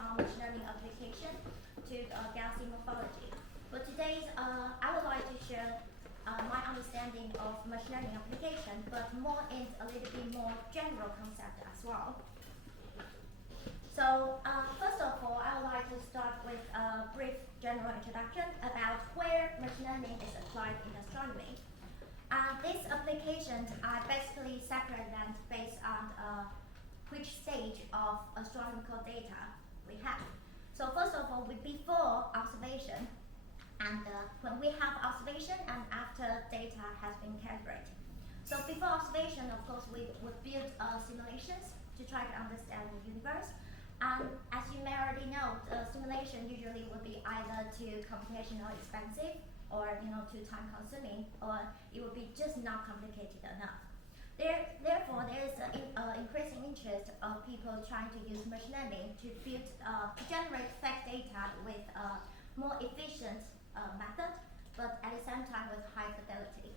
our machine learning application to galaxy morphology. But today, I would like to share my understanding of machine learning application, but more in a little bit more general concept as well. So first of all, I would like to start with a brief general introduction about where machine learning is applied in astronomy. These applications are basically separate them based on which stage of astronomical data we have. So first of all, before observation, and when we have observation and after data has been calibrated. So before observation, of course, we would build simulations to try to understand the universe. As you may already know, the simulation usually would be either too computationally expensive, or too time consuming, or it would be just not complicated enough. Therefore, there is an increasing interest of people trying to use machine learning to generate fact data with a more efficient method, but at the same time with high fidelity.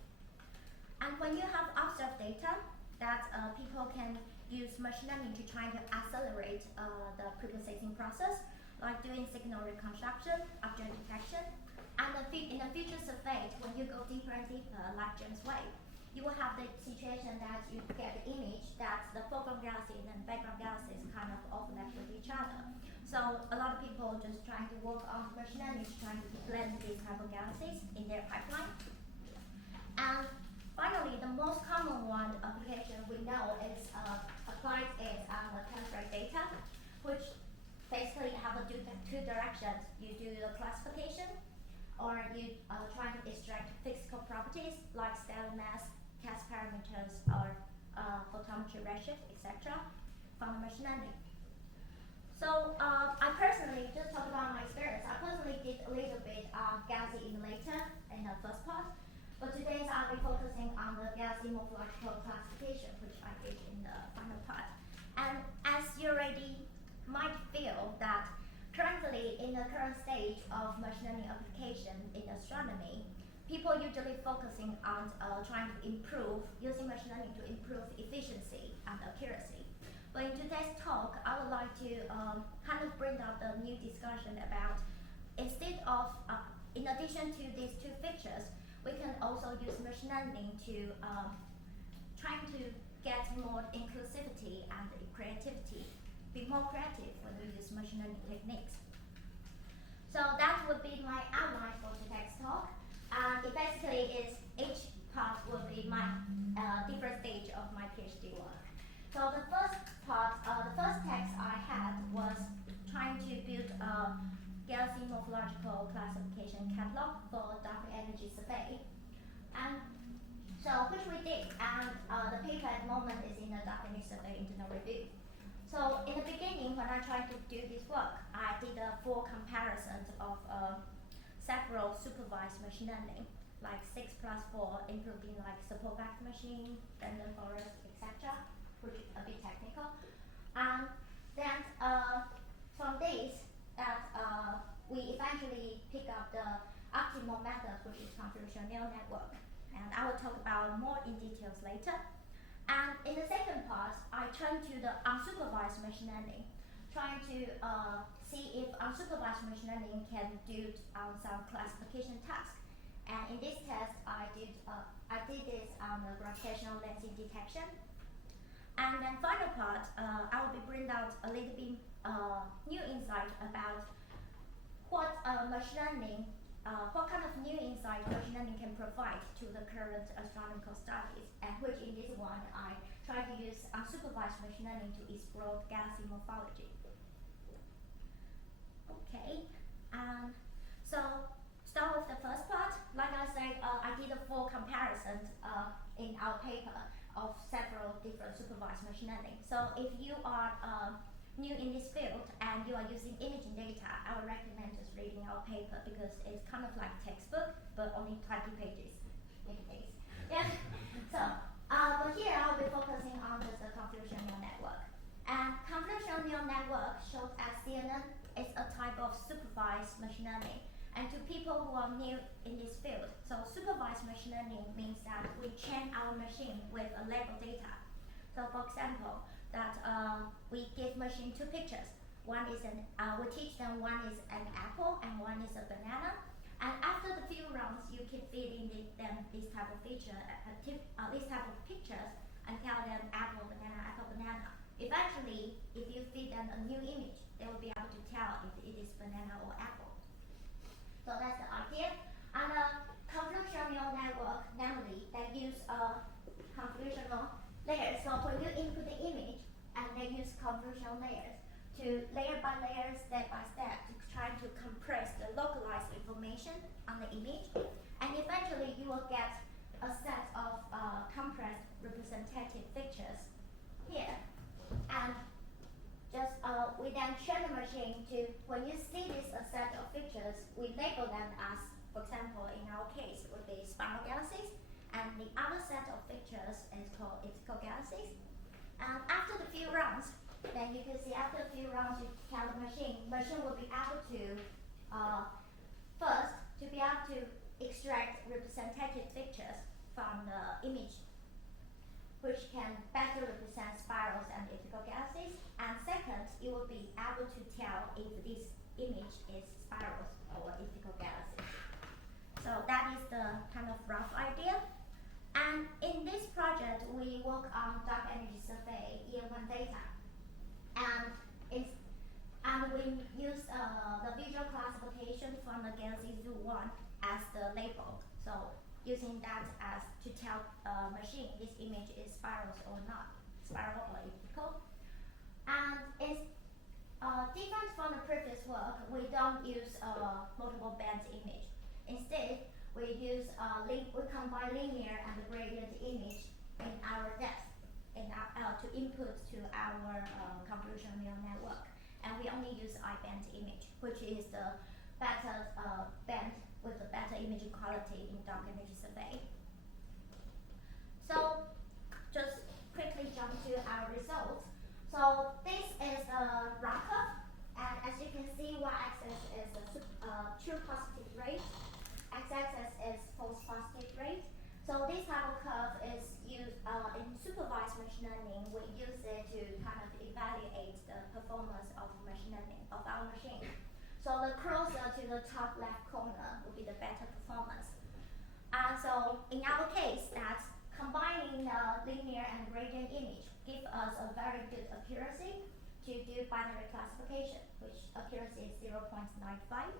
And when you have observed data, that people can use machine learning to try to accelerate the preprocessing process, like doing signal reconstruction, object detection, and in the future survey, when you go deeper and deeper, like James Webb, you will have the situation that you get the image that the foreground galaxy and background galaxies kind of overlap with each other. So a lot of people just trying to work on machine learning, trying to blend these type of galaxies in their pipeline. And finally, the most common one application we know is applied is on the calibrate data, which basically have two directions. You do the classification, or you try to extract physical properties like stellar mass, cast parameters, or photometry redshift, etc. from the machine learning. So I personally, just talk about my experience, I personally did a little bit of galaxy emulator in the first part, but today I'll be focusing on the galaxy morphological classification, which I did in the final part. And as you already might feel that currently in the current stage of machine learning application in astronomy, people usually focusing on trying to improve, using machine learning to improve efficiency and accuracy. But in today's talk, I would like to kind of bring up a new discussion about, instead of, in addition to these two features, we can also use machine learning to trying to get more inclusivity and creativity, be more creative when we use machine learning techniques. So that would be my outline for today's talk. It basically is, each part will be my different stage of my PhD work. So the first part, the first text I had was trying to build a galaxy morphological classification catalog for dark energy survey. And so, which we did, and the paper at the moment is in the dark energy survey internal review. So in the beginning, when I tried to do this work, I did a full comparison of several supervised machine learning, like 6+4, including like supervised machine, random forest, etc., which is a bit technical. And then from this, we eventually pick up the optimal method, which is convolutional neural network. And I will talk about more in details later. And in the second part, I turn to the unsupervised machine learning, trying to see if unsupervised machine learning can do some classification task. And in this test, I did this on the gravitational lensing detection. And then final part, I will be bringing out a little bit new insight about what machine learning, what kind of new insight machine learning can provide to the current astronomical studies, and which in this one I try to use unsupervised machine learning to explore galaxy morphology. Okay, so start with the first part. Like I said, I did a full comparison in our paper of several different supervised machine learning. So if you are new in this field and you are using imaging data, I would recommend just reading our paper because it's kind of like textbook, but only 20 pages. Yeah. So, but here I'll be focusing on just the convolutional neural network. And convolutional neural network, short as CNN, is a type of supervised machine learning. And to people who are new in this field, so supervised machine learning means that we train our machine with a labeled data. So for example, that we give machine two pictures. One is we teach them one is an apple and one is a banana. And after the few rounds, you keep feeding them this type of feature, this type of pictures, and tell them apple, banana, apple, banana. Eventually, if you feed them a new image, they will be able to tell if it is banana or apple. So that's the idea. And convolutional neural network, namely, they use convolutional layers. So when you input the image, and they use convolutional layers to layer by layer, step by step, to try to compress the localized information on the image. And eventually, you will get a set of compressed representative pictures here. And just we then train the machine to, when you see this set of pictures, we label them as, for example, in our case, would be spiral galaxies, and the other set of pictures is called elliptical galaxies. And after the few rounds, then you can see after a few rounds, you tell the machine will be able to, first, to be able to extract representative pictures from the image, which can better represent spirals and elliptical galaxies. And second, it will be able to tell if this image is spirals or elliptical galaxies. So that is the kind of rough idea. And in this project, we work on dark energy survey year 1 data. And we use the visual classification from the Galaxy Zoo 1 as the label. So using that as to tell machine this image is spirals or not, spiral or elliptical. And it's different from the previous work. We don't use multiple bands image. Instead, we use we combine linear and gradient image in our depth to input to our convolutional neural network. And we only use I-band image, which is the better band with the better image quality in dark energy survey. So just quickly jump to our results. So this is a rock curve, and as you can see, y-axis is a true positive rate, x-axis is false positive rate. So this type of curve is used in supervised machine learning. We use it to kind of evaluate the performance of machine learning of our machine. So the closer to the top left corner will be the better performance. And so in our case, that's combining the linear and gradient image give us a very good accuracy to do binary classification, which accuracy is 0.95.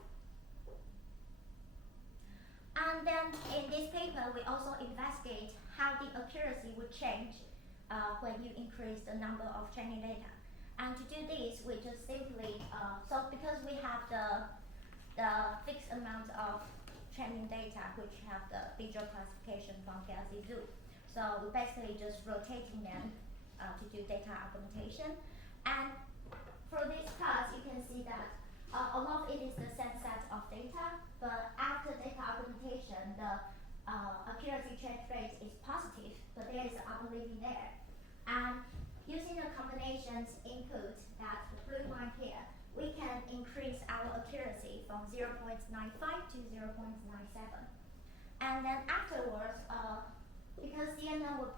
And then in this paper, we also investigate how the accuracy would change when you increase the number of training data. And to do this, we just simply, so because we have the fixed amount of training data, which have the visual classification from Galaxy Zoo. So we're basically just rotating them to do data augmentation. And for this class, you can see that a lot of it is the same set of data, but after data augmentation, the accuracy change rate is positive, but there is upleaving there. And using the combinations input, that's the blue line here, we can increase our accuracy from 0.95 to 0.97. And then afterwards, because CNN will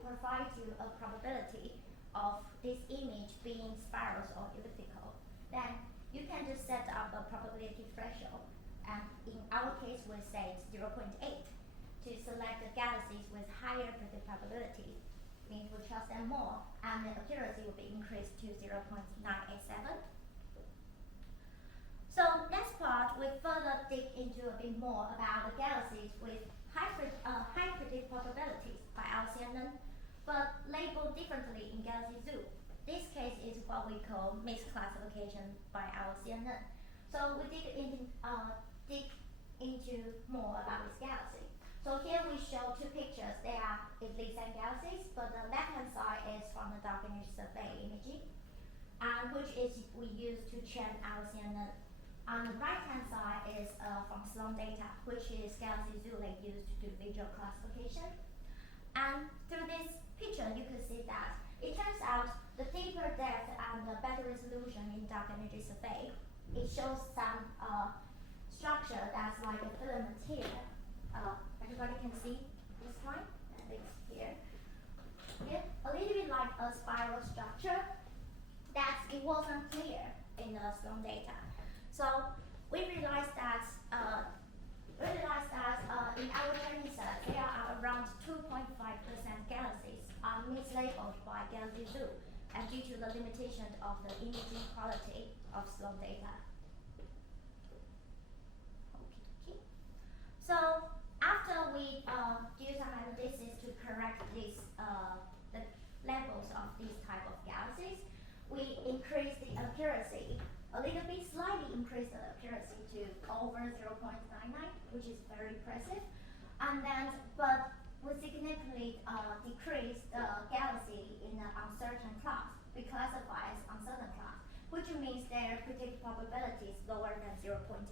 provide you a probability of this image being spirals or elliptical, then you can just set up a probability threshold. And in our case, we say it's 0.8 to select the galaxies with higher predicted probability. Means we trust them more, and the accuracy will be increased to 0.987. So next part, we further dig into a bit more about the galaxies with high predicted probabilities by our CNN, but labeled differently in Galaxy Zoo. This case is what we call mixed classification by our CNN. So we dig into more about this galaxy. So here we show two pictures. They are the same galaxies, but the left-hand side is from the dark energy survey imaging, which is we use to train our CNN. On the right-hand side is from Sloan data, which is Galaxy Zoo they use to do visual classification. And through this picture, you can see that it turns out the deeper depth and the better resolution in dark energy survey, it shows some structure that's like a filament here. Everybody can see this one, and it's here. Yeah, a little bit like a spiral structure that's it wasn't clear in the Sloan data. So we realized that in our training set, there are around 2.5% galaxies are mislabeled by Galaxy Zoo, and due to the limitation of the imaging quality of Sloan data. Okay. So after we do some analysis to correct these the levels of these type of galaxies, we increase the accuracy a little bit, slightly increase the accuracy to over 0.99, which is very impressive. And then, but we significantly decrease the galaxy in the uncertain class. We classify as uncertain class, which means their predicted probability is lower than 0.8.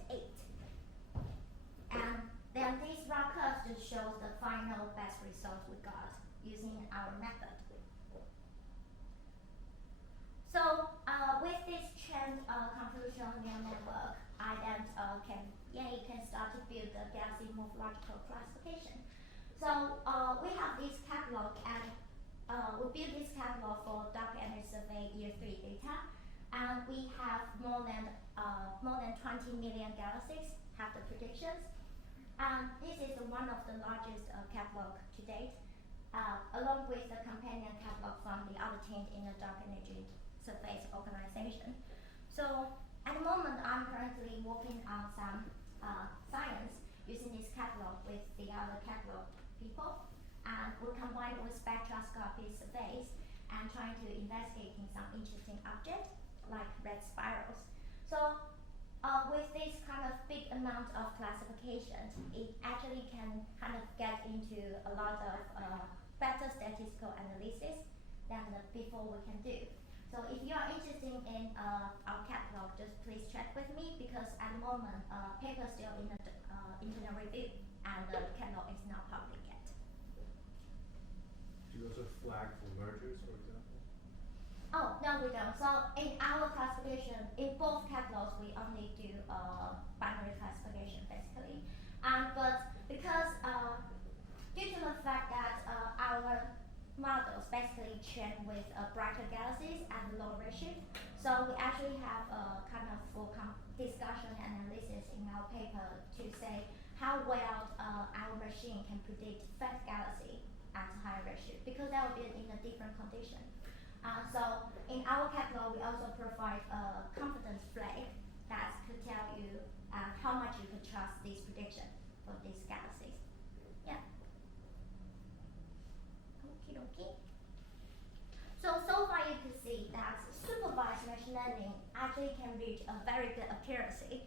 And then this raw curve just shows the final best result we got using our method. So with this chain convolutional neural network, I then can start to build the Galaxy morphological classification. So we have this catalog, and we built this catalog for dark energy survey year 3 data, and we have more than 20 million galaxies have the predictions. And this is one of the largest catalog to date, along with the companion catalog from the other team in the dark energy surveys organization. So at the moment, I'm currently working on some science using this catalog with the other catalog people, and we'll combine it with spectroscopy surveys and trying to investigate some interesting objects like red spirals. So with this kind of big amount of classifications, it actually can kind of get into a lot of better statistical analysis than before we can do. So if you are interested in our catalog, just please check with me, because at the moment, paper is still in the internal review, and the catalog is not public yet. Do you also flag for mergers, for example? Oh, no, we don't. So in our classification, in both catalogs, we only do binary classification, basically. But because due to the fact that our models basically train with brighter galaxies and low redshift, so we actually have a kind of full discussion and analysis in our paper to say how well our machine can predict faint galaxy at higher redshift, because that will be in a different condition. So in our catalog, we also provide a confidence flag that could tell you how much you could trust this prediction for these galaxies. Yeah. Okie dokie. So far you can see that supervised machine learning actually can reach a very good accuracy.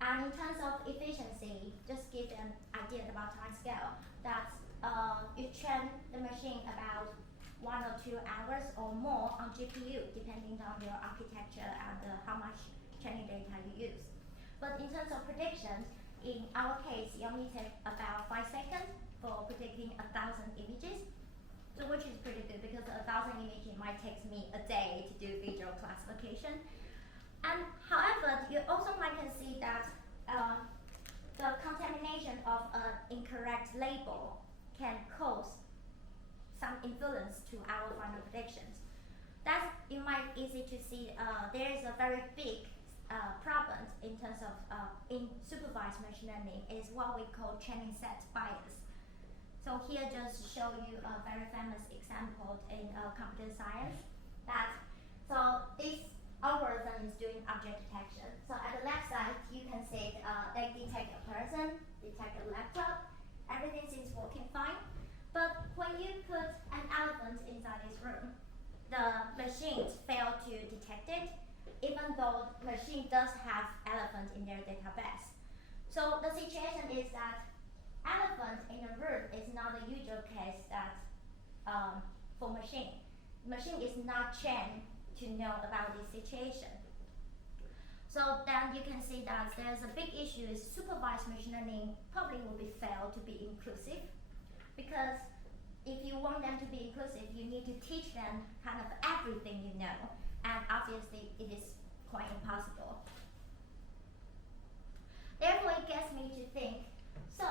And in terms of efficiency, just give an idea about time scale, that you train the machine about 1 or 2 hours or more on GPU, depending on your architecture and how much training data you use. But in terms of predictions, in our case, it only takes about 5 seconds for predicting 1,000 images, so which is pretty good, because 1,000 images might take me a day to do visual classification. And however, you also might can see that the contamination of an incorrect label can cause some influence to our final predictions. That's, you might easy to see there is a very big problem in terms of in supervised machine learning is what we call training set bias. So here just show you a very famous example in computer science, that so this algorithm is doing object detection. So at the left side you can see they detect a person, detect a laptop, everything seems working fine. But when you put an elephant inside this room, the machines fail to detect it, even though the machine does have elephant in their database. So the situation is that elephant in a room is not the usual case that for machine. Machine is not trained to know about this situation. So then you can see that there's a big issue is supervised machine learning probably will be failed to be inclusive, because if you want them to be inclusive, you need to teach them kind of everything you know, and obviously it is quite impossible. Therefore, it gets me to think, so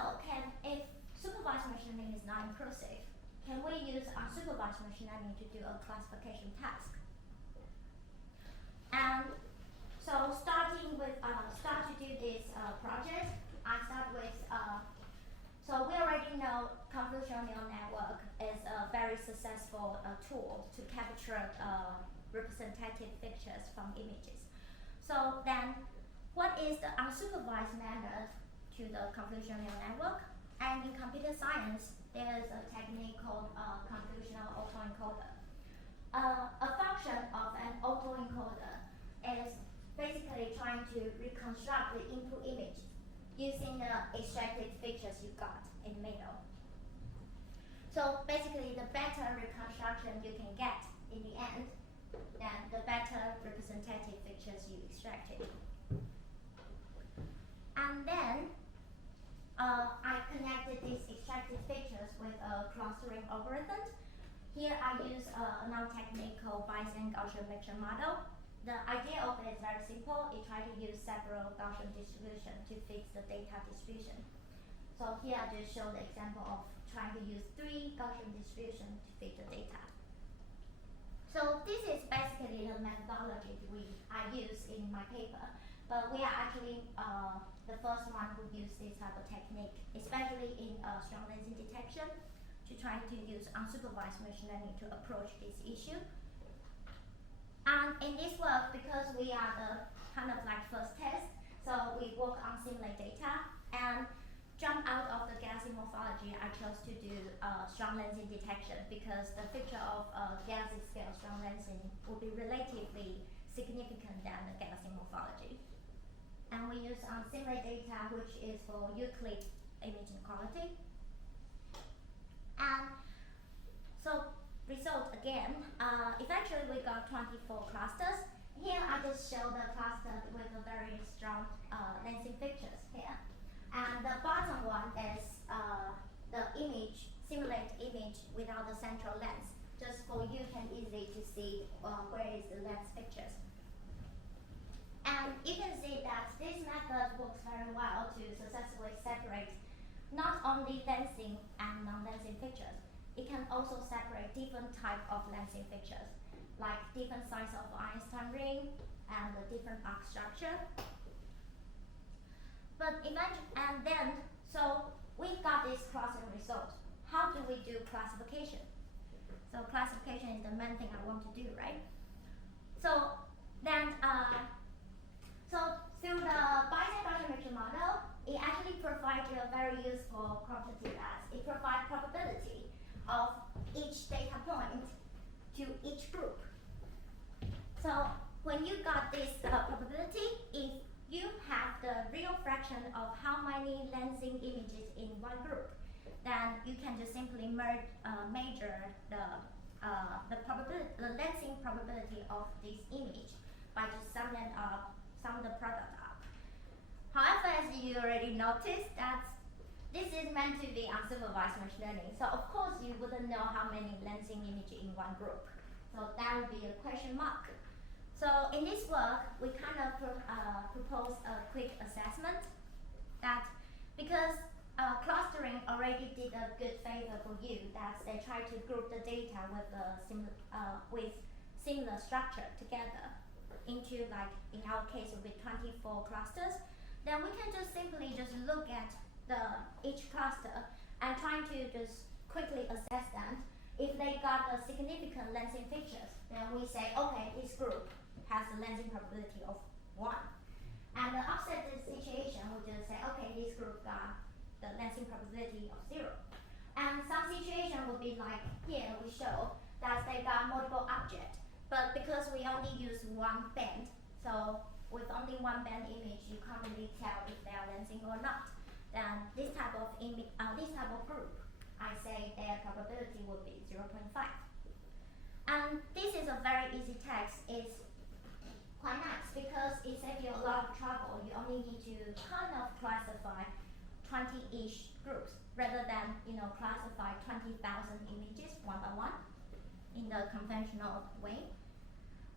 if supervised machine learning is not inclusive, can we use unsupervised machine learning to do a classification task? representative pictures from images. So then, what is the unsupervised method to the convolutional neural network? And in computer science, there's a technique called convolutional autoencoder. A function of an autoencoder is basically trying to reconstruct the input image using the extracted features you got in the middle. So basically, the better reconstruction you can get in the end, then the better representative features you extracted. And then I connected these extracted features with a clustering algorithm. Here I use a non-technical Bayesian Gaussian mixture model. The idea of it is very simple. It tries to use several Gaussian distributions to fix the data distribution. So here I just show the example of trying to use 3 Gaussian distributions to fit the data. So this is basically the methodology I use in my paper, but we are actually the first one who use this type of technique, especially in strong lensing detection, to try to use unsupervised machine learning to approach this issue. And in this work, because we are the kind of like first test, so we work on simulate data and jump out of the Galaxy morphology. I chose to do strong lensing detection because the feature of Galaxy scale strong lensing will be relatively significant than the Galaxy morphology. And we use simulate data, which is for Euclid image inequality. And so result again, eventually we got 24 clusters. Here I just show the cluster with a very strong lensing features here. And the bottom one is the image, simulate image without the central lens, just for you can easily to see where is the lens features. And you can see that this method works very well to successfully separate not only lensing and non-lensing features. It can also separate different type of lensing features, like different size of Einstein ring and the different arc structure. But so we got this clustering result. How do we do classification? So classification is the main thing I want to do, right? So then, so through the Bayesian Gaussian mixture model, it actually provides you a very useful property that it provides probability of each data point to each group. So when you got this probability, if you have the real fraction of how many lensing images in one group, then you can just simply measure the probability, the lensing probability of this image by just sum the product up. However, as you already noticed, that this is meant to be unsupervised machine learning. So of course you wouldn't know how many lensing images in one group. So that would be a question mark. So in this work, we kind of propose a quick assessment that because clustering already did a good favor for you, that they try to group the data with similar structure together into, like in our case, it would be 24 clusters. Then we can just simply just look at each cluster and trying to just quickly assess them. If they got a significant lensing features, then we say, okay, this group has a lensing probability of 1. And the opposite situation, we just say, okay, this group got the lensing probability of 0. And some situation would be like here, we show that they got multiple objects, but because we only use one band, so with only one band image, you can't really tell if they are lensing or not. Then this type of group, I say their probability would be 0.5. And this is a very easy text. It's quite nice because it saves you a lot of trouble. You only need to kind of classify 20-ish groups rather than classify 20,000 images one by one in the conventional way.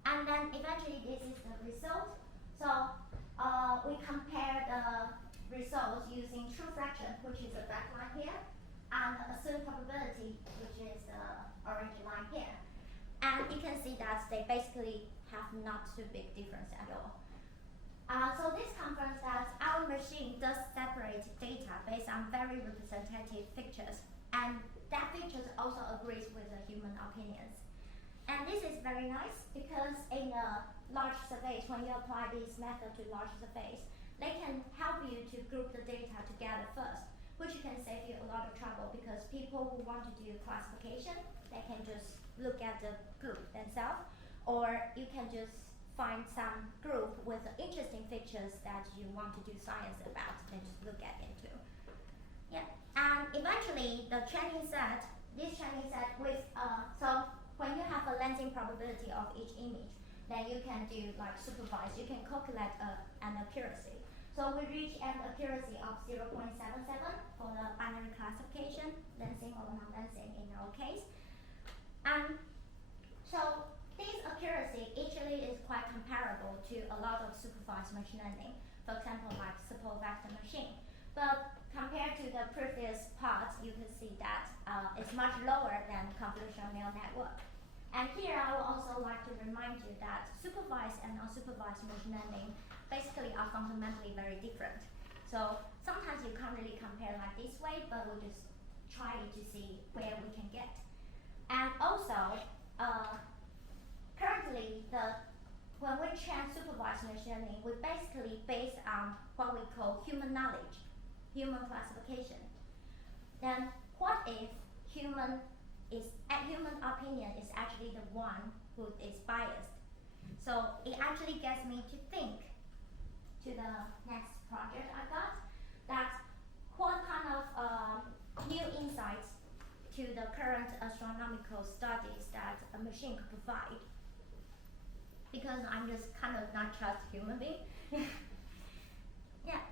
And then eventually this is the result. So we compare the results using true fraction, which is the black line here, and assumed probability, which is the orange line here. And you can see that they basically have not too big difference at all. So this confirms that our machine does separate data based on very representative features, and that features also agrees with the human opinions. And this is very nice because in large surveys, when you apply this method to large surveys, they can help you to group the data together first, which can save you a lot of trouble because people who want to do classification, they can just look at the group themselves, or you can just find some group with interesting features that you want to do science about and just look at it too. Yeah, and eventually the training set, this training set with, so when you have a lensing probability of each image, then you can do like supervised, you can calculate an accuracy. So we reach an accuracy of 0.77 for the binary classification, lensing or non-lensing in our case. And so this accuracy actually is quite comparable to a lot of supervised machine learning, for example, like support vector machine. But compared to the previous part, you can see that it's much lower than convolutional neural network. And here I would also like to remind you that supervised and unsupervised machine learning basically are fundamentally very different. So sometimes you can't really compare like this way, but we'll just try to see where we can get. And also, currently, when we train supervised machine learning, we basically base on what we call human knowledge, human classification. Then what if human opinion is actually the one who is biased? So it actually gets me to think to the next project I got, that what kind of new insights to the current astronomical studies that a machine could provide. Because I'm just kind of not just human being. Yeah.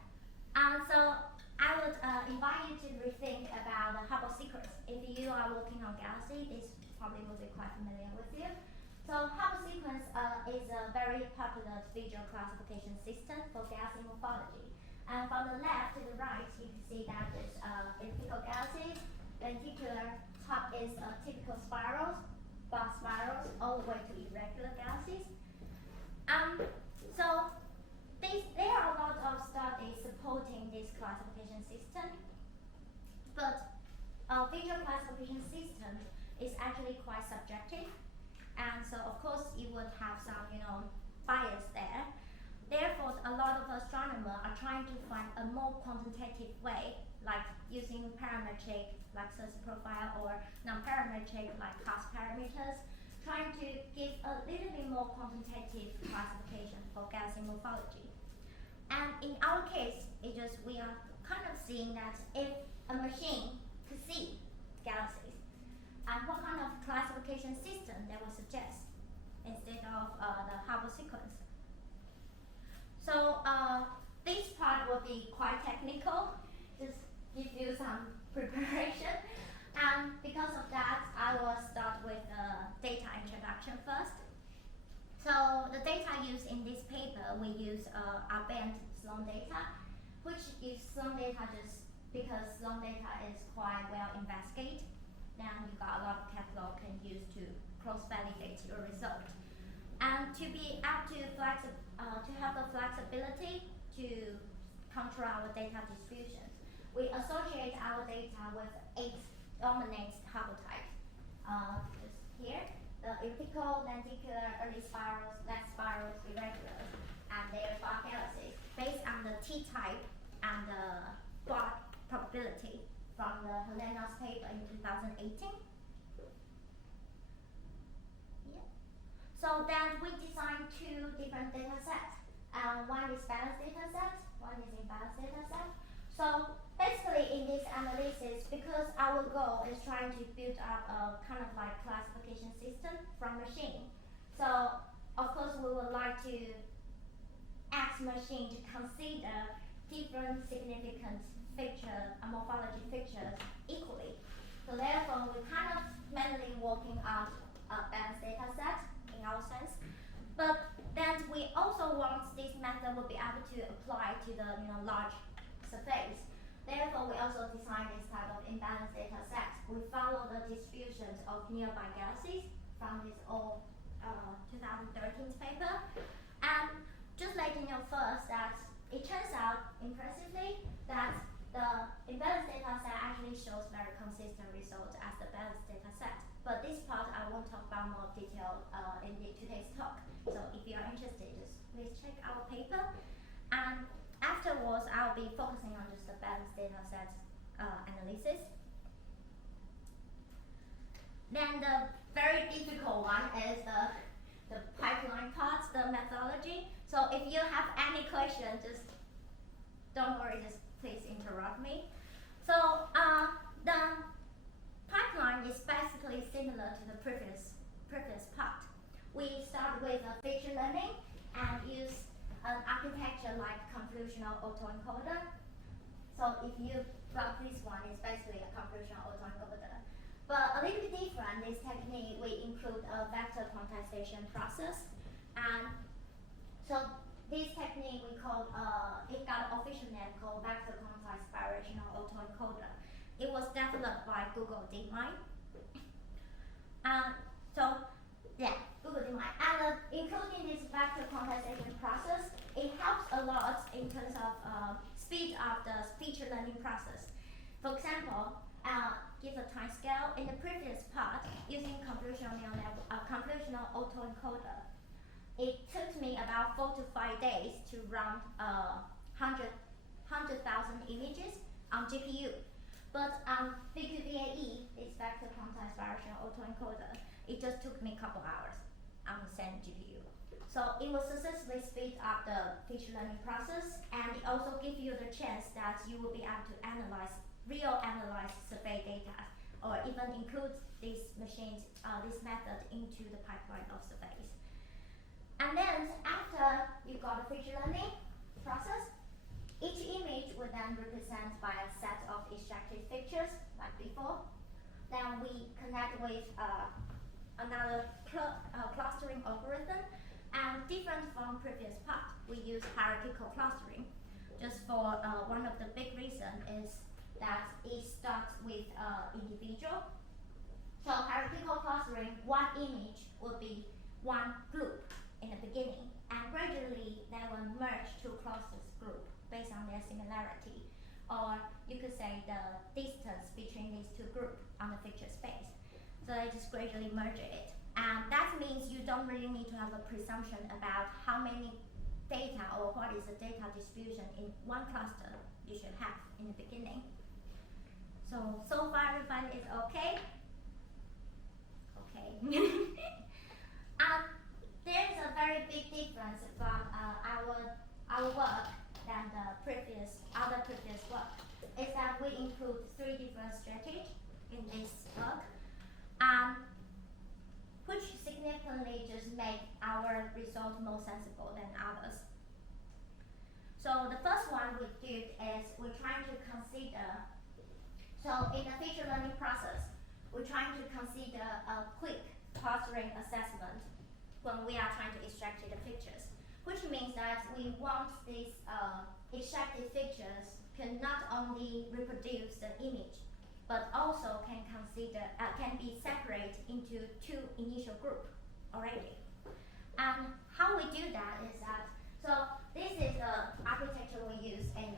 So I would invite you to rethink about the Hubble sequence. If you are working on Galaxy, this probably will be quite familiar with you. So Hubble sequence is a very popular visual classification system for galaxy morphology. And from the left to the right, you can see that there's elliptical galaxies. Lenticular top is typical spirals, bar spirals, all the way to irregular galaxies. So there are a lot of studies supporting this classification system, but visual classification system is actually quite subjective, and so of course you would have some bias there. Therefore, a lot of astronomers are trying to find a more quantitative way, like using parametric like source profile or non-parametric like cost parameters, trying to give a little bit more quantitative classification for galaxy morphology. And in our case, we are kind of seeing that if a machine could see galaxies, and what kind of classification system they would suggest instead of the Hubble sequence. So this part will be quite technical, just give you some preparation. And because of that, I will start with the data introduction first. So the data used in this paper, we use R-band Sloan data, which is Sloan data just because Sloan data is quite well investigated. Then you got a lot of catalog can use to cross-validate your result. And to be able to have the flexibility to control our data distributions, we associate our data with 8 dominant Hubble types. Just here, the elliptical, lenticular, early spirals, left spirals, irregulars, and their bar galaxies, based on the T type and the bar probability from the Helena's paper in 2018. Yeah. So then we designed 2 different data sets. One is balanced data set, one is imbalanced data set. So basically in this analysis, because our goal is trying to build up a kind of like classification system from machine. So of course we would like to ask machine to consider different significant features, morphology features equally. So therefore we kind of mainly working on a balanced data set in our sense. But then we also want this method will be able to apply to the large surface. Therefore, we also design this type of imbalanced data set. We follow the distributions of nearby galaxies from this old 2013 paper. And just let you know first that it turns out impressively that the imbalanced data set actually shows very consistent results as the balanced data set. But this part I won't talk about more detail in today's talk. So if you are interested, just please check our paper. And afterwards, I'll be focusing on just the balanced data set analysis. Then the very difficult one is the pipeline part, the methodology. So if you have any questions, just don't worry, just please interrupt me. So the pipeline is basically similar to the previous part. We start with a feature learning and use an architecture like convolutional autoencoder. So if you got this one, it's basically a convolutional autoencoder. But a little bit different, this technique, we include a vector quantization process. And so this technique we call, it got an official name called vector quantized birational autoencoder. It was developed by Google DeepMind. So yeah, Google DeepMind. And including this vector quantization process, it helps a lot in terms of speed up the feature learning process. For example, give a time scale. In the previous part, using convolutional autoencoder, it took me about 4 to 5 days to run 100,000 images on GPU. But on VQVAE, this vector quantized birational autoencoder, it just took me a couple hours on the same GPU. So it will successfully speed up the feature learning process, and it also gives you the chance that you will be able to analyze survey data, or even include these machines, this method into the pipeline of surveys. And then after you got the feature learning process, each image would then represent by a set of extracted features like before. Then we connect with another clustering algorithm, and different from previous part, we use hierarchical clustering. Just for one of the big reasons is that it starts with individual. So hierarchical clustering, one image will be one group in the beginning, and gradually they will merge to clusters group based on their similarity, or you could say the distance between these two groups on the feature space. So they just gradually merge it, and that means you don't really need to have a presumption about how many data or what is the data distribution in one cluster you should have in the beginning. So far everybody is okay? Okay. There's a very big difference from our work than the other previous work, is that we include 3 different strategies in this work, which significantly just make our result more sensible than others. So the first one we did is we're trying to consider, so in the feature learning process, we're trying to consider a quick clustering assessment when we are trying to extract the pictures, which means that we want these extracted pictures can not only reproduce the image, but also can be separated into 2 initial groups already. And how we do that is that, so this is the architecture we use in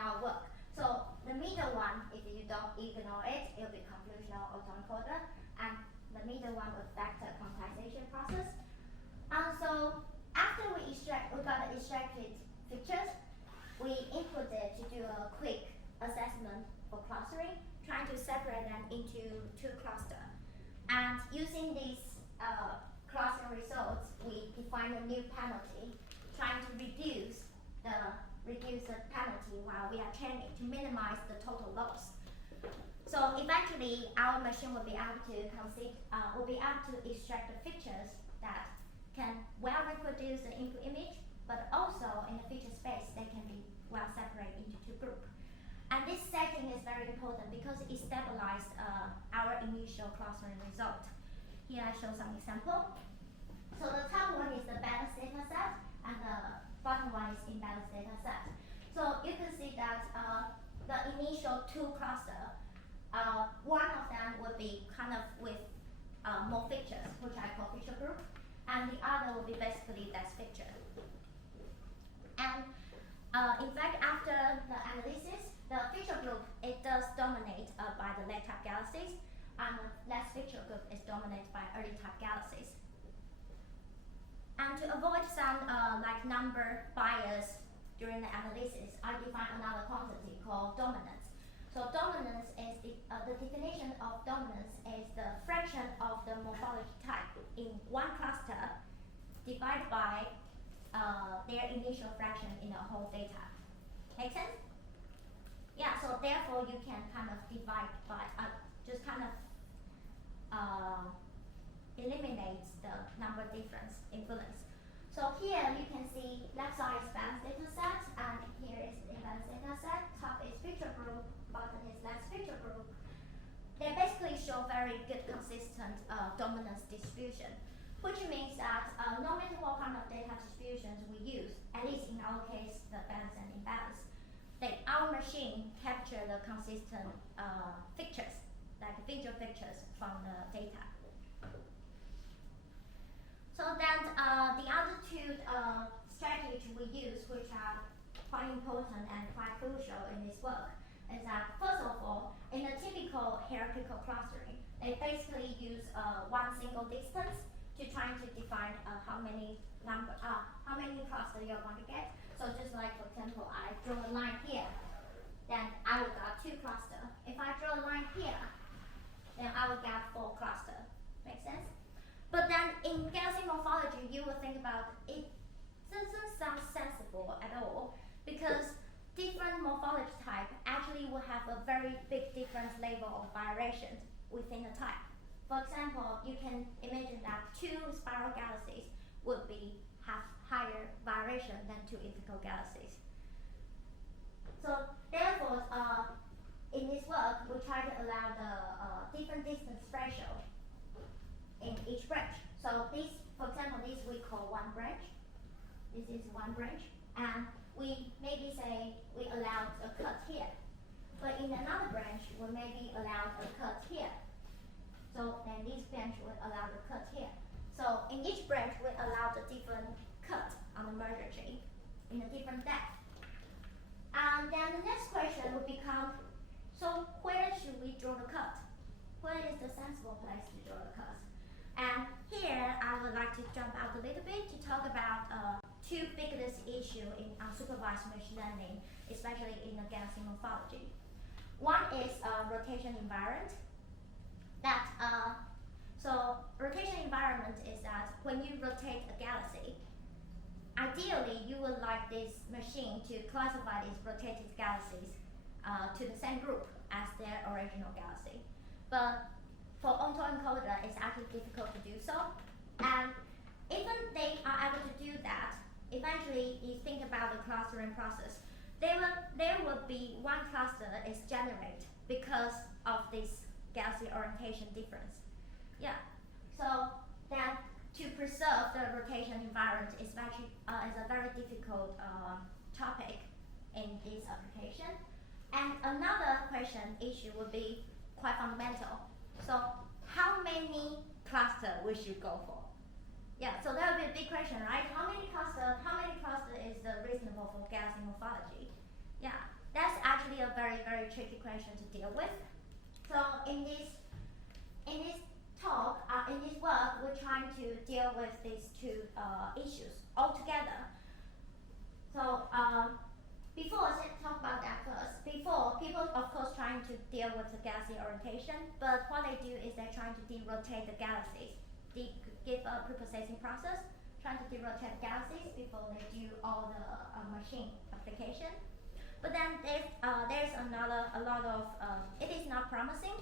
our work. So the middle one, if you don't ignore it, it'll be convolutional autoencoder, and the middle one with vector quantization process. So after we got the extracted pictures, we input it to do a quick assessment for clustering, trying to separate them into 2 clusters. And using these clustering results, we define a new penalty, trying to reduce the penalty while we are training to minimize the total loss. So eventually, our machine will be able to extract the features that can well reproduce the input image, but also in the feature space, they can be well separated into 2 groups. And this setting is very important because it stabilized our initial clustering result. Here I show some example. So the top one is the balanced data set, and the bottom one is imbalanced data set. So you can see that the initial 2 clusters, one of them would be kind of with more features, which I call feature group, and the other will be basically less feature. And in fact, after the analysis, the feature group, it does dominate by the late type galaxies, and the less feature group is dominated by early type galaxies. And to avoid some like number bias during the analysis, I define another quantity called dominance. So dominance is the definition of dominance is the fraction of the morphology type in one cluster divided by their initial fraction in the whole data. Make sense? Yeah, so therefore you can kind of divide by, just kind of eliminate the number difference influence. So here you can see left side is balanced data set, and here is imbalanced data set. Top is feature group, bottom is less feature group. They basically show very good consistent dominance distribution, which means that no matter what kind of data distributions we use, at least in our case, the balance and imbalance, our machine capture the consistent features, like feature features from the data. So then the other two strategies we use, which are quite important and quite crucial in this work, is that first of all, in the typical hierarchical clustering, they basically use one single distance to try to define how many clusters you're going to get. So just like, for example, I draw a line here, then I will get 2 clusters. If I draw a line here, then I will get 4 clusters. Make sense? But then in Galaxy morphology, you will think about it doesn't sound sensible at all, because different morphology type actually will have a very big different level of variation within the type. For example, you can imagine that 2 spiral galaxies would have higher variation than 2 elliptical galaxies. So therefore, in this work, we try to allow the different distance ratio in each branch. So this, for example, this we call one branch. This is one branch, and we maybe say we allowed a cut here. But in another branch, we maybe allowed a cut here. So then this branch will allow the cut here. So in each branch, we allow the different cut on the merger tree in a different depth. And then the next question would become, so where should we draw the cut? Where is the sensible place to draw the cut? And here, I would like to jump out a little bit to talk about 2 biggest issues in unsupervised machine learning, especially in the Galaxy morphology. One is rotation environment. So rotation environment is that when you rotate a galaxy, ideally you would like this machine to classify these rotated galaxies to the same group as their original galaxy. But for autoencoder, it's actually difficult to do so. And even they are able to do that, eventually you think about the clustering process, there will be one cluster is generated because of this galaxy orientation difference. Yeah. So that to preserve the rotation environment is actually is a very difficult topic in this application. And another issue would be quite fundamental. So how many clusters we should go for? Yeah, so that would be a big question, right? How many clusters is reasonable for Galaxy morphology? Yeah, that's actually a very, very tricky question to deal with. So in this talk, in this work, we're trying to deal with these 2 issues altogether. So before I talk about that first, before people of course trying to deal with the galaxy orientation, but what they do is they're trying to derotate the galaxies. They give a preprocessing process, trying to derotate galaxies before they do all the machine application. But then there's a lot of it is not promising,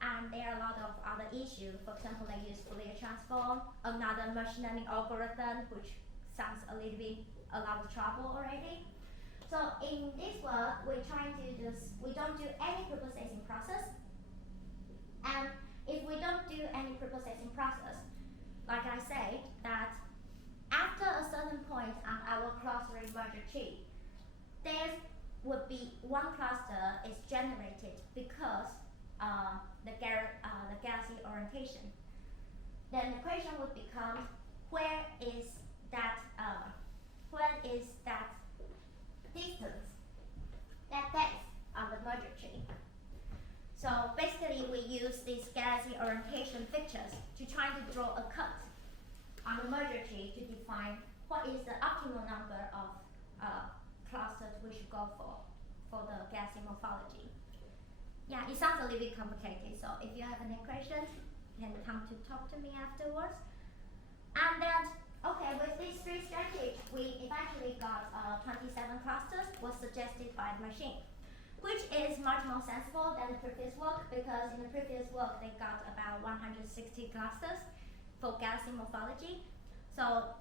and there are a lot of other issues. For example, they use Fourier transform, another machine learning algorithm, which sounds a lot of trouble already. So in this work, we don't do any preprocessing process. And if we don't do any preprocessing process, like I say, that after a certain point on our clustering merger tree, there would be one cluster is generated because the galaxy orientation. Then the question would become, where is that distance, that depth on the merger tree? So basically, we use this galaxy what is the optimal number of clusters we should go for the Galaxy morphology. Yeah, it sounds a little bit complicated, so if you have any questions, you can come to talk to me afterwards. And then, okay, with these three strategies, we eventually got 27 clusters was suggested by the machine, which is much more sensible than the previous work, because in the previous work they got about 160 clusters for Galaxy morphology. So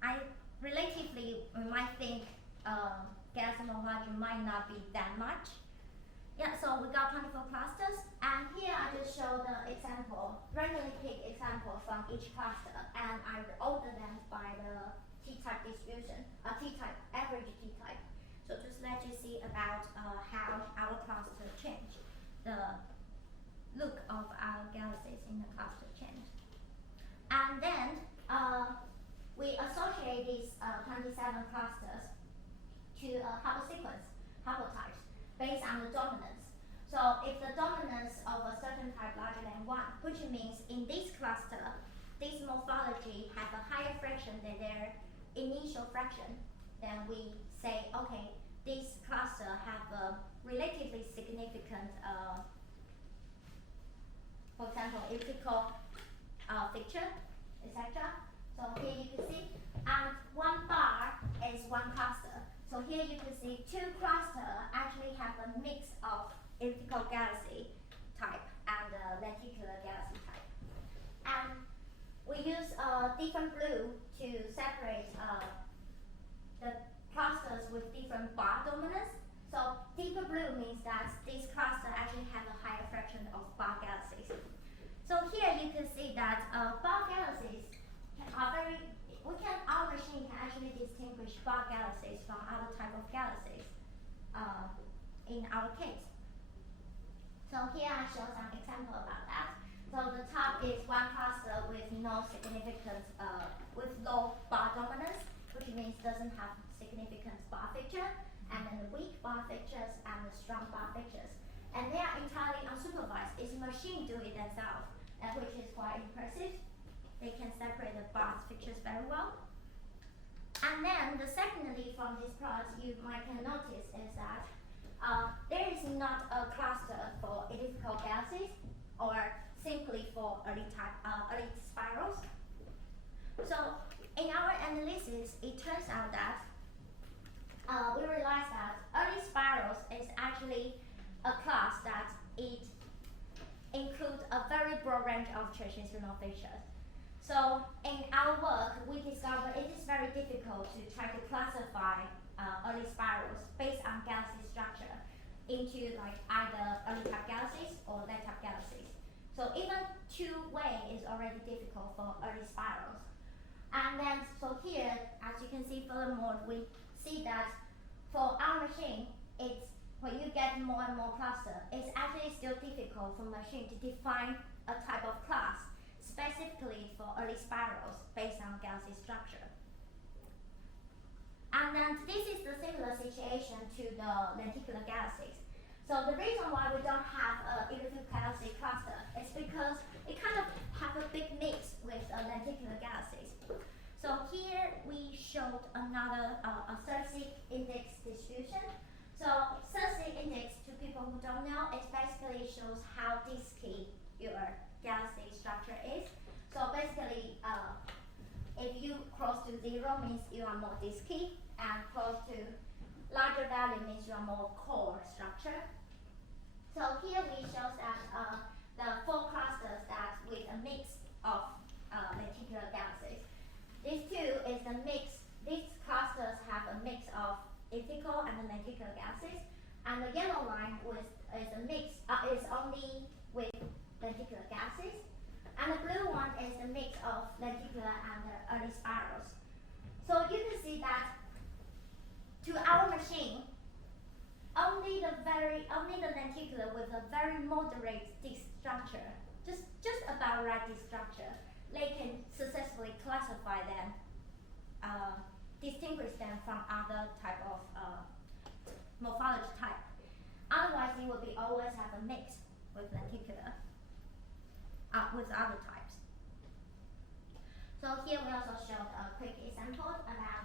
I relatively might think Galaxy morphology might not be that much. Yeah, so we got 24 clusters, and here I just show the example, randomly pick example from each cluster, and I order them by the t-type distribution, t-type, average t-type. So just let you see about how our cluster change, the look of our galaxies in the cluster change. And then we associate these 27 clusters to Hubble sequence, Hubble types, based on the dominance. So if the dominance of a certain type larger than 1, which means in this cluster, this morphology has a higher fraction than their initial fraction, then we say, okay, this cluster have a relatively significant, for example, elliptical picture, etc. So here you can see, and 1 bar is 1 cluster. So here you can see 2 clusters actually have a mix of elliptical galaxy type and lenticular galaxy type. And we use different blue to separate the clusters with different bar dominance. So deeper blue means that these clusters actually have a higher fraction of bar galaxies. So here you can see that bar galaxies are our machine can actually distinguish bar galaxies from other type of galaxies in our case. So here I show some example about that. So the top is 1 cluster with no significant, with low bar dominance, which means doesn't have significant bar feature, and then the weak bar features and the strong bar features. And they are entirely unsupervised. It's machine do it themselves, which is quite impressive. They can separate the bar features very well. And then the secondly from this plot you might can notice is that there is not a cluster for elliptical galaxies or simply for early spirals. So in our analysis, it turns out that we realized that early spirals is actually a class that it includes a very broad range of transitional features. So in our work, we discovered it is very difficult to try to classify early spirals based on galaxy structure into like either early type galaxies or late type galaxies. So even 2-way is already difficult for early spirals. And then, so here, as you can see furthermore, we see that for our machine, it's when you get more and more cluster, it's actually still difficult for machine to define a type of class specifically for early spirals based on galaxy structure. And then this is the similar situation to the lenticular galaxies. So the reason why we don't have a elliptical galaxy cluster is because it kind of have a big mix with lenticular galaxies. So here we showed another Veracity index distribution. So Veracity index, to people who don't know, it basically shows how disky your galaxy structure is. So basically, if you close to 0 means you are more disky, and close to larger value means you are more core structure. So here we show that the 4 clusters that with a mix of lenticular galaxies. These 2 is the mix. These clusters have a mix of elliptical and lenticular galaxies, and the yellow line is a mix is only with lenticular galaxies, and the blue one is the mix of lenticular and the early spirals. So you can see that to our machine, only the lenticular with a very moderate disk structure, just about right disk structure, they can successfully classify them, distinguish them from other type of morphology type. Otherwise, it would be always have a mix with lenticular, with other types. So here we also showed a quick example about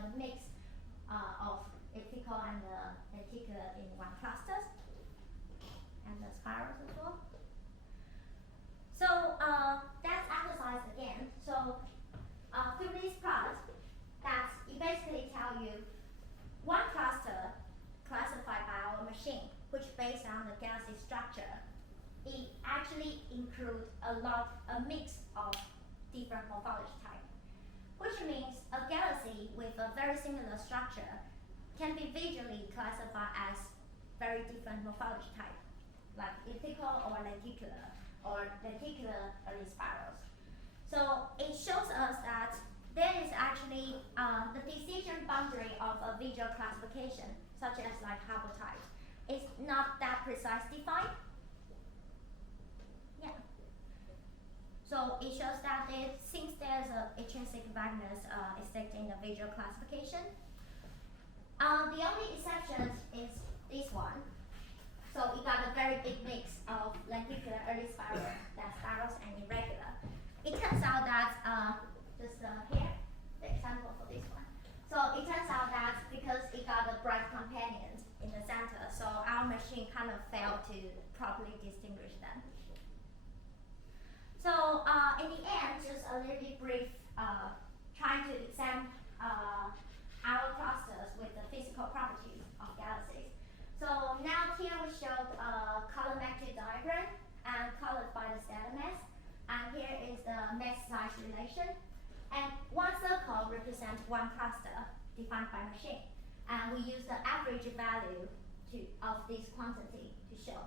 a mix of elliptical and lenticular in one cluster, and the spirals as well. So that's exercise again. So through this part, that it basically tell you one cluster classified by our machine, which based on the galaxy structure, it actually includes a mix of different morphology type, which means a galaxy with a very similar structure can be visually classified as very different morphology type, like elliptical or lenticular early spirals. So it shows us that there is actually the decision boundary of a visual classification, such as like haplotypes, is not that precise defined. Yeah. So it shows that since there's an intrinsic vagueness existing in the visual classification, the only exception is this one. So it got a very big mix of lenticular early spirals and irregular. It turns out that here, the example for this one. So it turns out that because it got a bright companion in the center, so our machine kind of failed to properly distinguish them. So in the end, just a little bit brief, trying to examine our clusters with the physical properties of galaxies. So now here we showed a colorimetric diagram and colored by the stellar mass. And here is the mass size relation. And one circle represents one cluster defined by machine. And we use the average value of this quantity to show.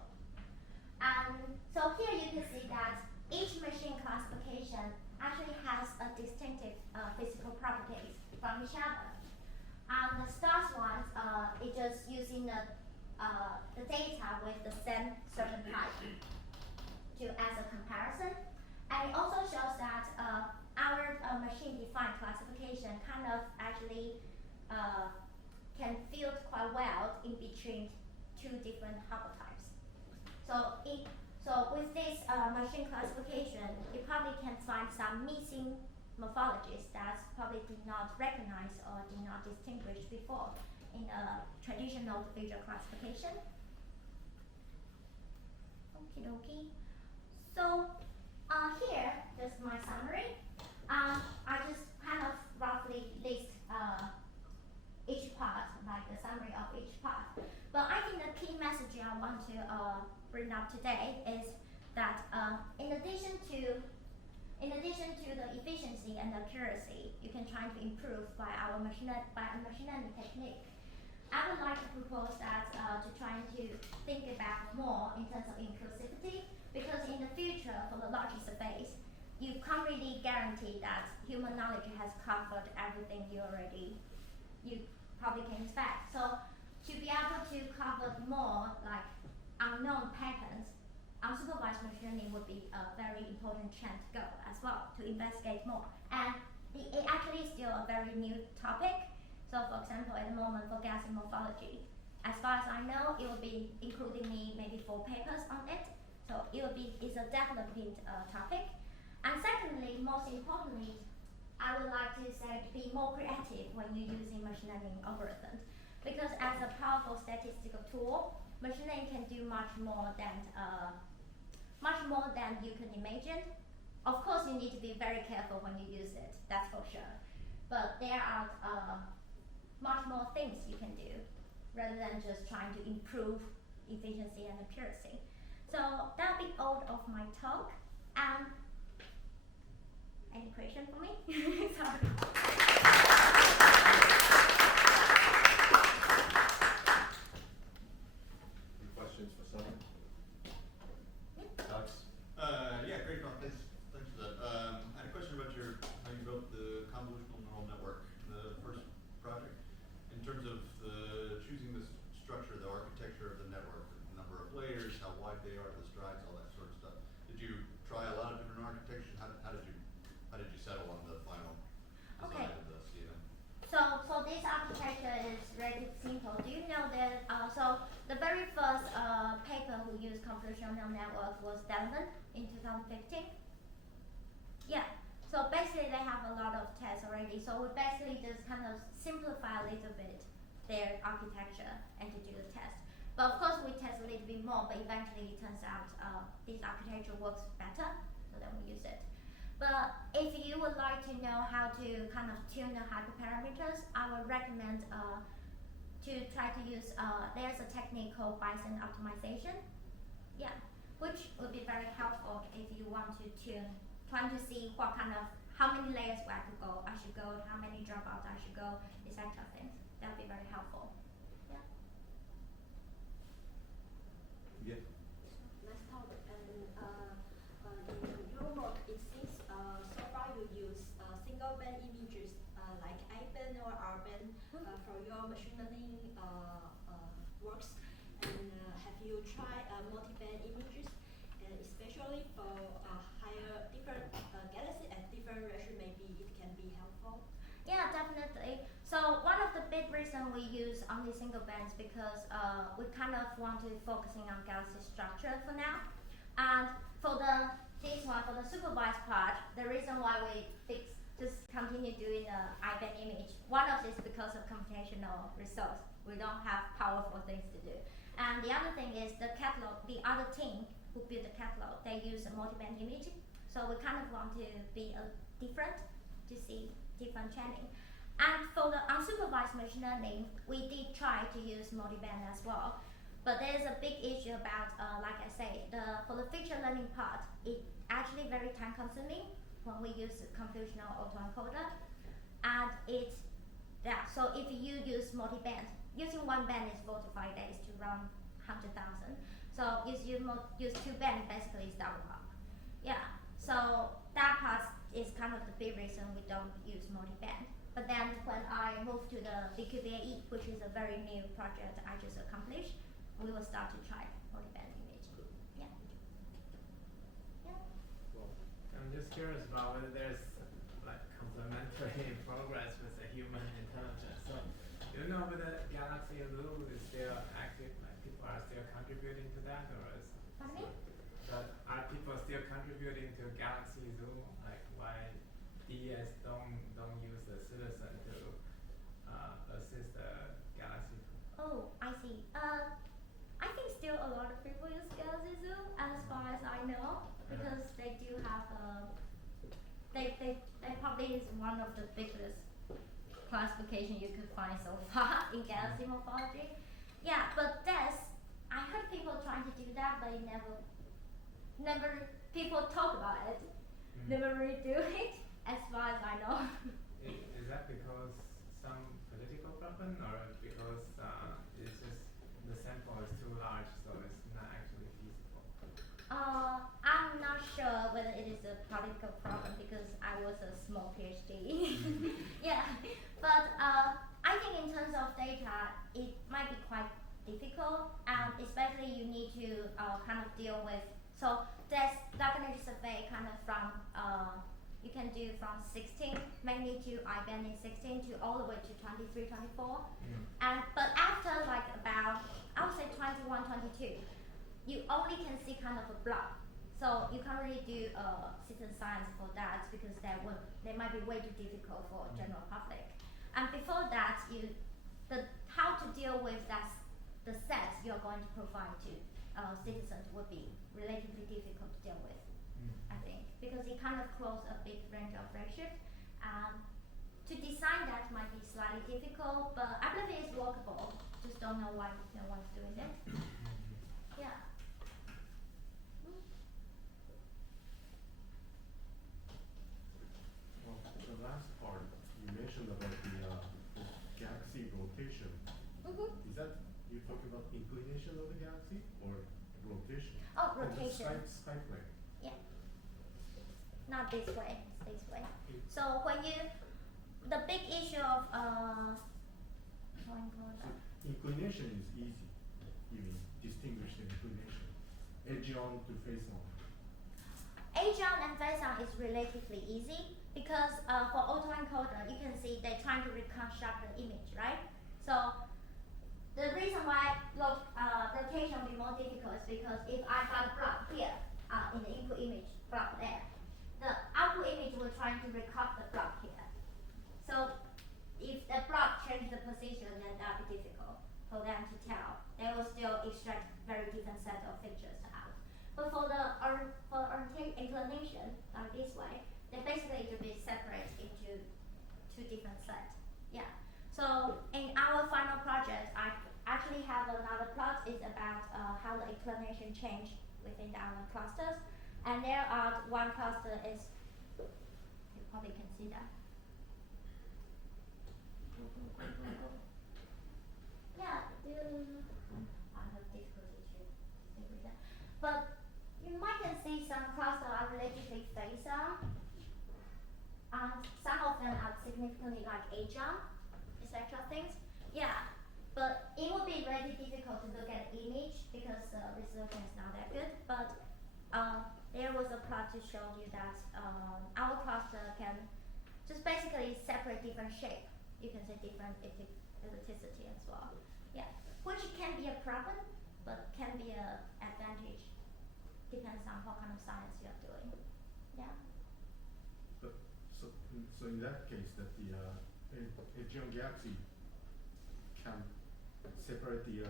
And so here you can see that each machine classification actually has a distinctive physical properties from each other. And the stars ones, it just using the data with the same certain type as a comparison. And it also shows that our machine-defined classification kind of actually can fit quite well in between two different haplotypes. So with this machine classification, you probably can find some missing morphologies that probably did not recognize or did not distinguish before in a traditional visual classification. Okie dokie. So here, just my summary. I just kind of roughly list each part, like the summary of each part. But I think the key message I want to bring up today is that in addition to the efficiency and accuracy you can try to improve by a machine learning technique, I would like to propose that to try to think about more in terms of inclusivity, because in the future for the larger space, you can't really guarantee that human knowledge has covered everything you probably can expect. So to be able to cover more like unknown patterns, unsupervised machine learning would be a very important trend to go as well, to investigate more. And it actually is still a very new topic. So for example, at the moment for galaxy morphology, as far as I know, it will be including me maybe 4 papers on it. So it's a developing topic. And secondly, most importantly, I would like to say be more creative when you're using machine learning algorithms. Because as a powerful statistical tool, machine learning can do much more than you can imagine. Of course, you need to be very careful when you use it, that's for sure. But there are much more things you can do rather than just trying to improve efficiency and accuracy. So that'll be all of my talk. Any question for me? Sorry. Any questions for Simon? Alex? Yeah, great talk. Thanks for that. I had a question about how you built the convolutional neural network, the first project. In terms of choosing the structure, the architecture of the network, the number of layers, how wide they are, the strides, all that sort of stuff. Did you try a lot of different architectures? How did you settle on the final design of the CNN? So this architecture is really simple. Do you know that? So the very first paper who used convolutional neural network was Durham in 2015. Yeah. So basically, they have a lot of tests already already. So we basically just kind of simplify a little bit their architecture and to do the test. But of course we test a little bit more, but eventually it turns out this architecture works better, so then we use it. But if you would like to know how to kind of tune the hyperparameters, I would recommend to try to use, there's a technique called Bayesian optimization. Yeah, which would be very helpful if you want to tune, trying to see what kind of, how many layers I should go, how many dropouts I should go, etc. things. That would be very helpful. Yeah. Yeah. Let's talk. In your work, it seems so far you use single band images like I-band or R-band for your machine learning works. And have you tried multi-band images, and especially for higher different galaxies at different resolution? Maybe it can be helpful. Yeah, definitely. So one of the big reasons we use only single bands because we kind of want to focusing on galaxy structure for now. And for this one, for the supervised part, the reason why we just continue doing the I-band image, one of this because of computational resource. We don't have powerful things to do. And the other thing is the catalog, the other team who built the catalog, they use a multi-band image. So we kind of want to be different to see different chaining. And for the unsupervised machine learning, we did try to use multi-band as well. But there's a big issue about, like I say, for the feature learning part, it's actually very time consuming when we use convolutional autoencoder. And so if you use multi-band, using one band is 4 to 5 days to run 100,000. So if you use two bands, basically it's double up. Yeah, so that part is kind of the big reason we don't use multi-band. But then when I moved to the BQVAE, which is a very new project I just accomplished, we will start to try multi-band image. Yeah. Yeah. Well, I'm just curious about whether there's like complementary progress with the human intelligence. So, do you know whether Galaxy Zoo is still active? Like people are still contributing to that, or is? Pardon me? But are people still contributing to Galaxy Zoo? Like why DS don't use the citizen to assist the Galaxy? Oh, I see. I think still a lot of people use Galaxy Zoo, as far as I know, because they do have they probably is one of the biggest classification you could find so far in galaxy morphology. Yeah, but I heard people trying to do that, but it never people talk about it, never really do it, as far as I know. Is that because some political problem, or because it's just the sample is too large, so it's not actually feasible? I'm not sure whether it is a political problem because I was a small PhD. Yeah, but I think in terms of data, it might be quite difficult, and especially you need to kind of deal with. So there's definitely survey kind of from you can do from 16 magnitude I-band in 16 to all the way to 23, 24. But after like about I would say 21, 22. You only can see kind of a block. So you can't really do citizen science for that because they might be way too difficult for general public. And before that, how to deal with the sets you're going to provide to citizens would be relatively difficult to deal with, I think, because it kind of close a big range of redshift. To design that might be slightly difficult, but I believe it's workable. Just don't know why no one's doing it. Yeah. well, the last part, you mentioned about the galaxy rotation. Is that, you're talking about inclination of the galaxy or rotation? Oh, And the rotation. Skyplane. Yeah. Not this way, it's this way. So the big issue of Inclination is easy. You mean distinguish the inclination. Edge on to face on. Edge on and face on is relatively easy because for autoencoder, you can see they're trying to reconstruct the image, right? So the reason why rotation will be more difficult is because if I got a block here in the input image block there, the output image will try to record the block here. for them to tell. They will still extract very different set of features out. But for the inclination, like this way, they basically to be separate into two different sets. Yeah. So in our final project, I actually have another plot is about how the inclination change within our clusters, and there are one cluster is, you probably can see that. Yeah, I have difficulty to think with that. But you might can see some clusters are relatively face on. Some of them are significantly like age on, etc. things. Yeah, but it would be really difficult to look at image because resolution is not that good. But there was a plot to show you that our cluster can just basically separate different shape. You can say different elasticity as well. Yeah, which can be a problem, but can be an advantage. Depends on what kind of science you are doing. Yeah. But so in that case, that the Aegean galaxy can separate the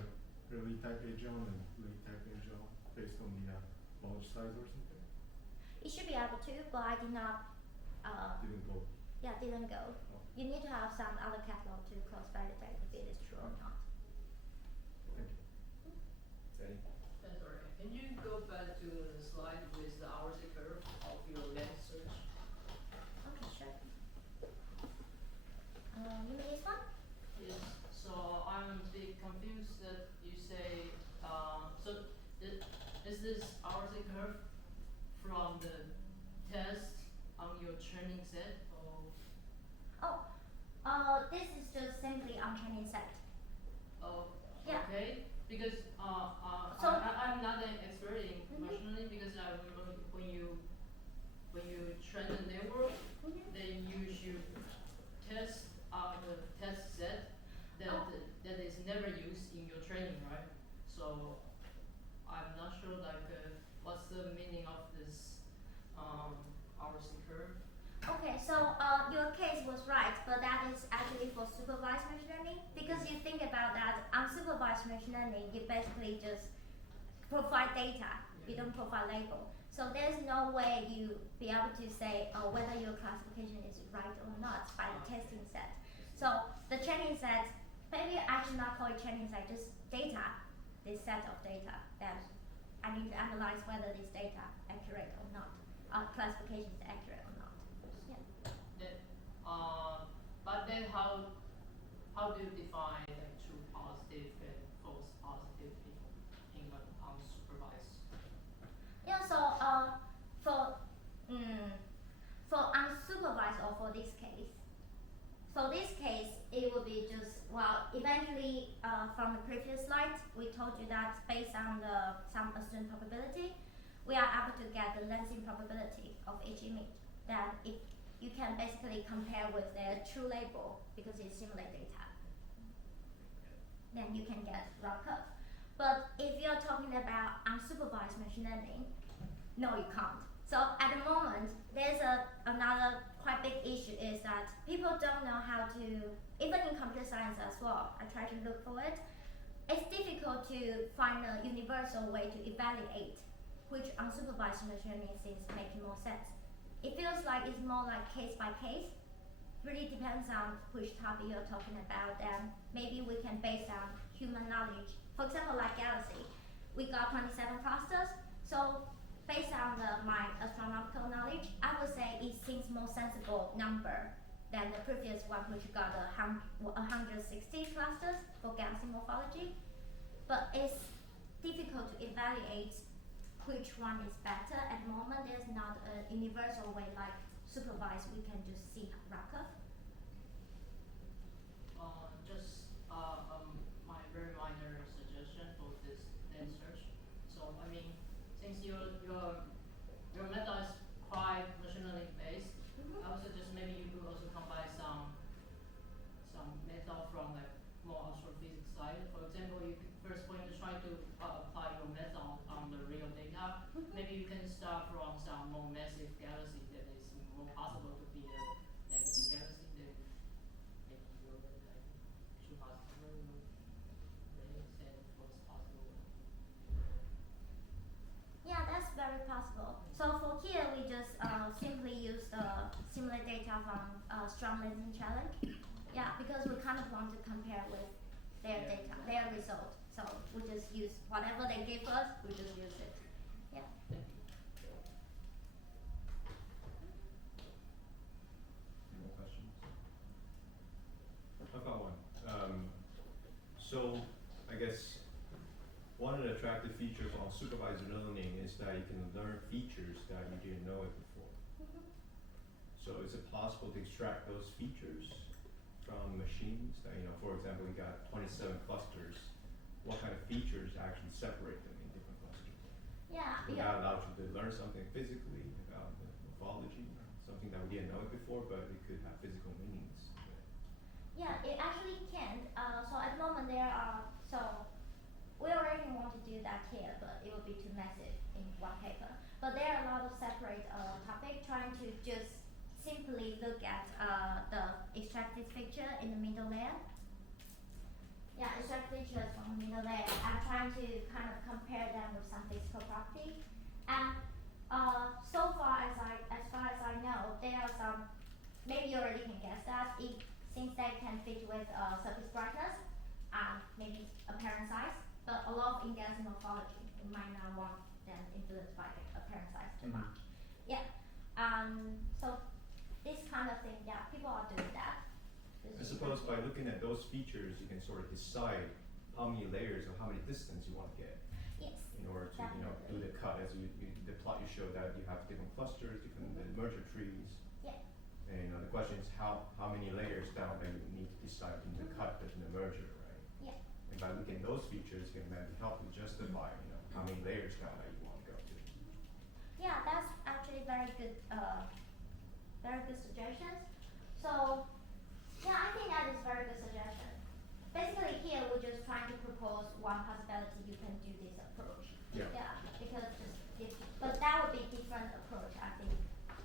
early type Aegean and late type Aegean based on the bulge size or something? It should be able to, but I did not. Didn't go. Yeah, didn't go. Oh. You need to have some other catalog to cross validate if it is true or not. Thank you. Sorry, can you go back to the slide with the hourly curve of your length search? Okay, sure. You mean this one? Yes. So I'm a bit confused that you say, is this hourly curve from the test on your training set or? Oh, this is just simply on training set. Oh, Yeah. okay. Because So- I'm not an expert in Mhm. machine learning because I remember when you train the network, then you should test the test set that is never used in your training, right? So I'm not sure what's the meaning of this RC curve. Okay, so your case was right, but that is actually for supervised machine learning. Because you think about that, unsupervised machine learning, you basically just provide data, you don't provide label. So there's no way you be able to say whether your classification is right or not by the testing set. So the training set, maybe I should not call it training set, just data, this set of data that I need to analyze whether this data accurate or not, classification is accurate or not. But then how do you define true positive and false positive in an unsupervised? Yeah, so for unsupervised or for this case, it will be just, well, eventually from the previous slide, we told you that based on some assumed probability, we are able to get the lensing probability of each image. That if you can basically compare with their true label because it's simulate data. Then you can get rough curve. But if you're talking about unsupervised machine learning, no, you can't. So at the moment, there's another quite big issue is that people don't know how to, even in computer science as well, I try to look for it. It's difficult to find a universal way to evaluate which unsupervised machine learning is making more sense. It feels like it's more like case by case. Really depends on which topic you're talking about, and maybe we can base on human knowledge. For example, like Galaxy, we got 27 clusters. So based on my astronomical knowledge, I would say it seems more sensible number than the previous one, which got 160 clusters for Galaxy morphology. But it's difficult to evaluate which one is better. At the moment, there's not a universal way like supervised, we can just see rough curve. My very minor suggestion for this lens search. So I mean, since your method is quite machine learning based, I would suggest maybe you could also combine some method from like more astrophysics side. For example, you could first when you try to apply your method on the real data, maybe you can start from some more massive galaxy that is more possible to be a dancing galaxy. Then maybe you're like true positive. amazing challenge. Yeah, because we kind of want to compare with their data, their result. So we just use whatever they give us, we just use it. Yeah. Any more questions? I've got one. So I guess one of the attractive features on supervised learning is that you can learn features that you didn't know it before. So is it possible to extract those features from machines that, for example, we got 27 clusters. What kind of features actually separate them in different clusters? Yeah. Would that allow you to learn something physically about the morphology, something that we didn't know it before, but it could have physical meanings? Yeah, it actually can. So at the moment there are, so we already want to do that here, but it would be too massive in one paper. But there are a lot of separate topics trying to just simply look at the extracted feature in the middle layer. Yeah, extract features from the middle layer. I'm trying to kind of compare them with some physical property. And so far as I know, there are some, maybe you already can guess that, since they can fit with surface brightness and maybe apparent size, but a lot of in-gas morphology, you might not want them influenced by the apparent size too much. Yeah, so this kind of thing, yeah, people are doing that. I suppose by looking at those features, you can sort of decide how many layers or how many distance you want to get. Yes. In order to do the cut, as the plot you showed that you have different clusters, different merger trees. Yeah. And the question is how many layers down that you need to decide in the cut and the merger, right? Yeah. And by looking at those features, you can maybe help you justify, how many layers down that you want to go to. Yeah, that's actually very good suggestions. So, yeah, I think that is very good suggestion. Basically here we're just trying to propose one possibility you can do this approach. Yeah. Yeah, because but that would be different approach, I think.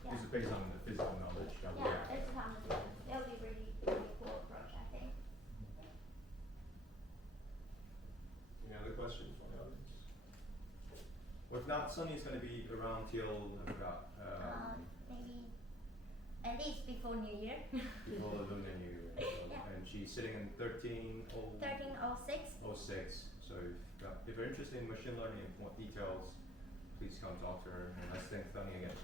Yeah. This is based on the physical knowledge that we Yeah, have. it's kind of different. That would be really, really cool approach, I think. Any other questions from the audience? Well, if not, Sunny's going to be around till about Maybe at least before New Year. before the Lunar New Year. Yeah. And she's sitting in 1306. 06. So if you're interested in machine learning and more details, please come talk to her. And let's thank Sunny again.